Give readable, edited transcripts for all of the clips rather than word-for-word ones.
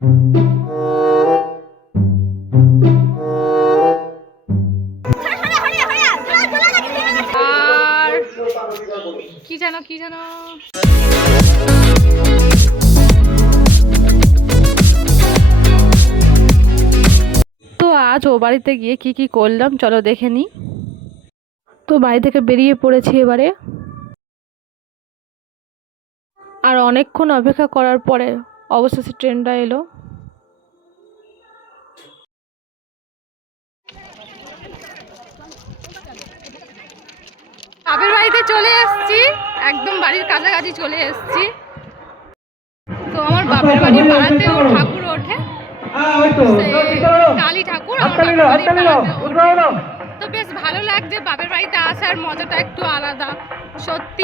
আর কি জানো তো আজ ও বাড়িতে গিয়ে কি করলাম চলো দেখে নি। তো বাড়ি থেকে বেরিয়ে পড়েছি এবারে। আর অনেকক্ষণ অপেক্ষা করার পরে অবশেষে ট্রেনটা এলো। বাপের বাড়িতে চলে এসেছি, একদম বাড়ির কাছাকাছি চলে এসেছি। তো আমার বাপের বাড়ির পাড়াতেও ঠাকুর ওঠে, কালী ঠাকুর আমার বাপের বাড়ির পাড়াতে ওঠে। তো বেশ ভালো লাগছে, বাপের বাড়িতে আসার মজাটা একটু আলাদা। সত্যি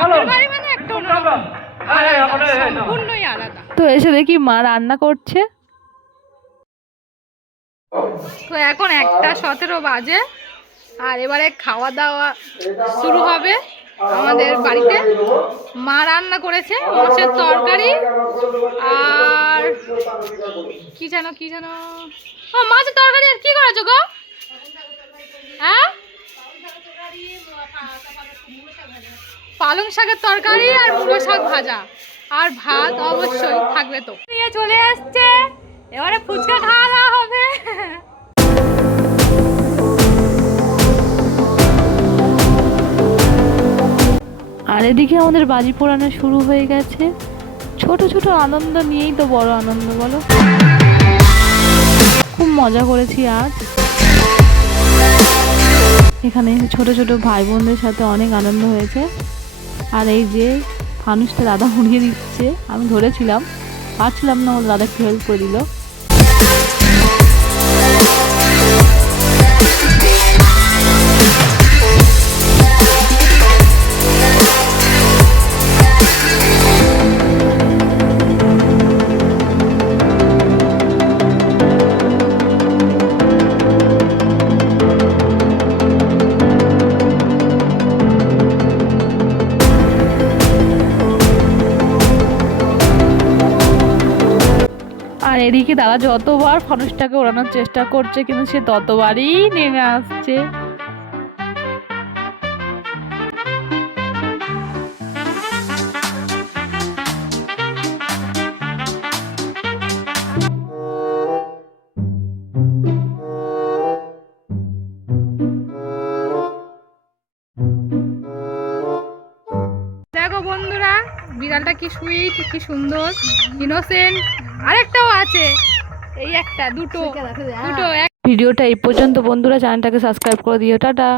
বাপের বাড়ি মানে একটা অন্যরকম, সম্পূর্ণই আলাদা। তো এসে দেখি মা রান্না করছে। তো এখন 1:17 বাজে, আর এবারে খাওয়া দাওয়া শুরু হবে আমাদের বাড়িতে। মা রান্না করেছে মাছের তরকারি আর কি জানো ও মাছের তরকারি। আর কি করেছো গো? হ্যাঁ, পালং শাকের তরকারি আর মুলো শাক ভাজা আর ভাত অবশ্যই থাকবে। তো নিয়ে চলে আসছে, এবারে ফুচকা খাওয়া দাওয়া হবে। আর এদিকে আমাদের বাজি পোড়ানো শুরু হয়ে গেছে। ছোট ছোট আনন্দ নিয়েই তো বড় আনন্দ, বলো। খুব মজা করেছি আজ এখানে। ছোট ছোট ভাই বোনদের সাথে অনেক আনন্দ হয়েছে। আর এই যে ফানুসটা দাদা উড়িয়ে দিচ্ছে, আমি ধরেছিলাম, পারছিলাম না, ওর দাদা একটু হেল্প করে দিল। আর এদিকে দাদা যতবার ফানুসটাকে ওড়ানোর চেষ্টা করছে, কিন্তু সে ততবারই নেমে আসছে। দেখো বন্ধুরা, বিড়ালটা কি সুইট, কি সুন্দর, ইনোসেন্ট। আরেকটাও আছে, এই একটা, দুটো। ভিডিওটা এই পর্যন্ত বন্ধুরা, চ্যানেলটাকে সাবস্ক্রাইব করে দিও। টাটা।